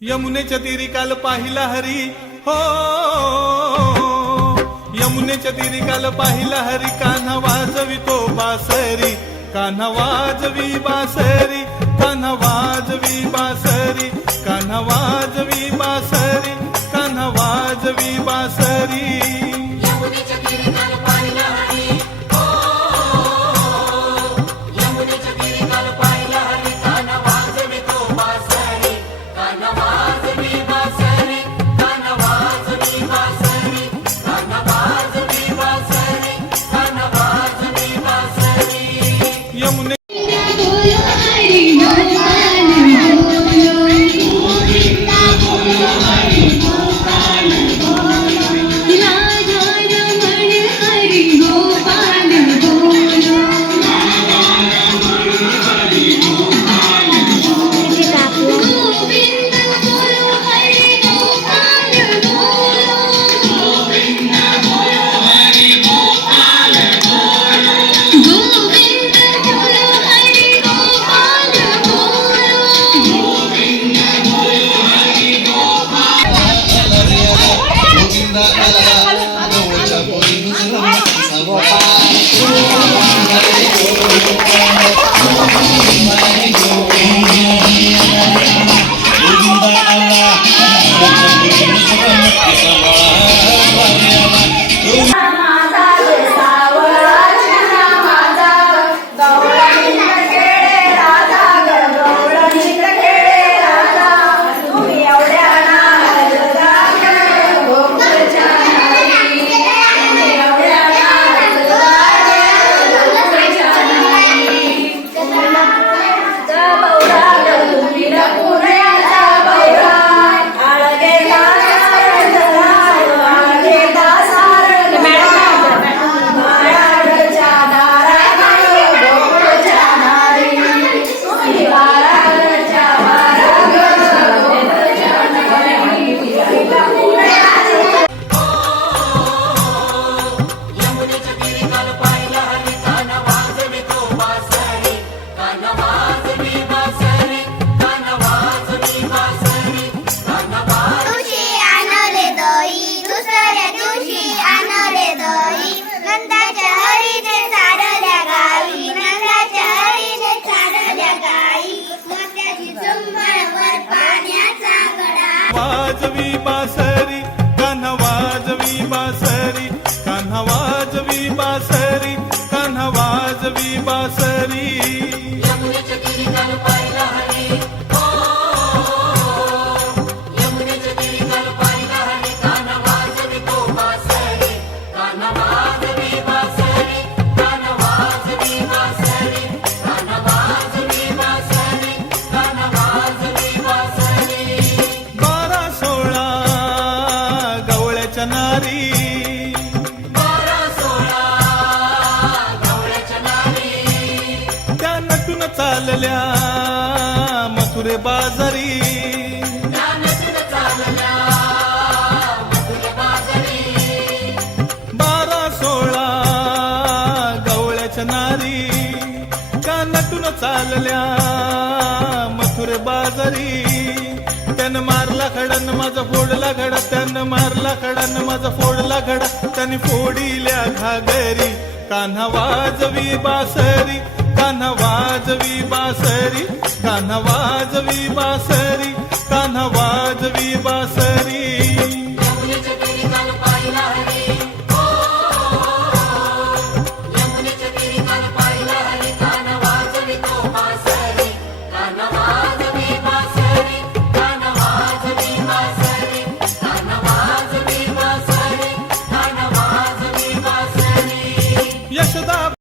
यमुनेच्या तिरी काल पाहिला हरी. हो यमुनेच्या तिरी काल पाहिला हरी. कान्हा वाजवी तो बासरी कान्हा वाजवी बासरी कान्हा Kita वाजवी बासरी कान्हा वाजवी बासरी कान्हा वाजवी बासरी कान्हा वाजवी बासरी. चालल्या मथुरे बाजारी. बारा सोळा गवळ्याच्या नारी कानातून चालल्या मथुरे बाजारी. त्यानं मारला खडन माझा फोडला घडा त्यानं मारला खडन माझा फोडला घडा त्यांनी फोडिल्या घागरी कान्हा वाजवी बासरी. गाणं वाजवी बासरी गाणं वाजवी बासरी.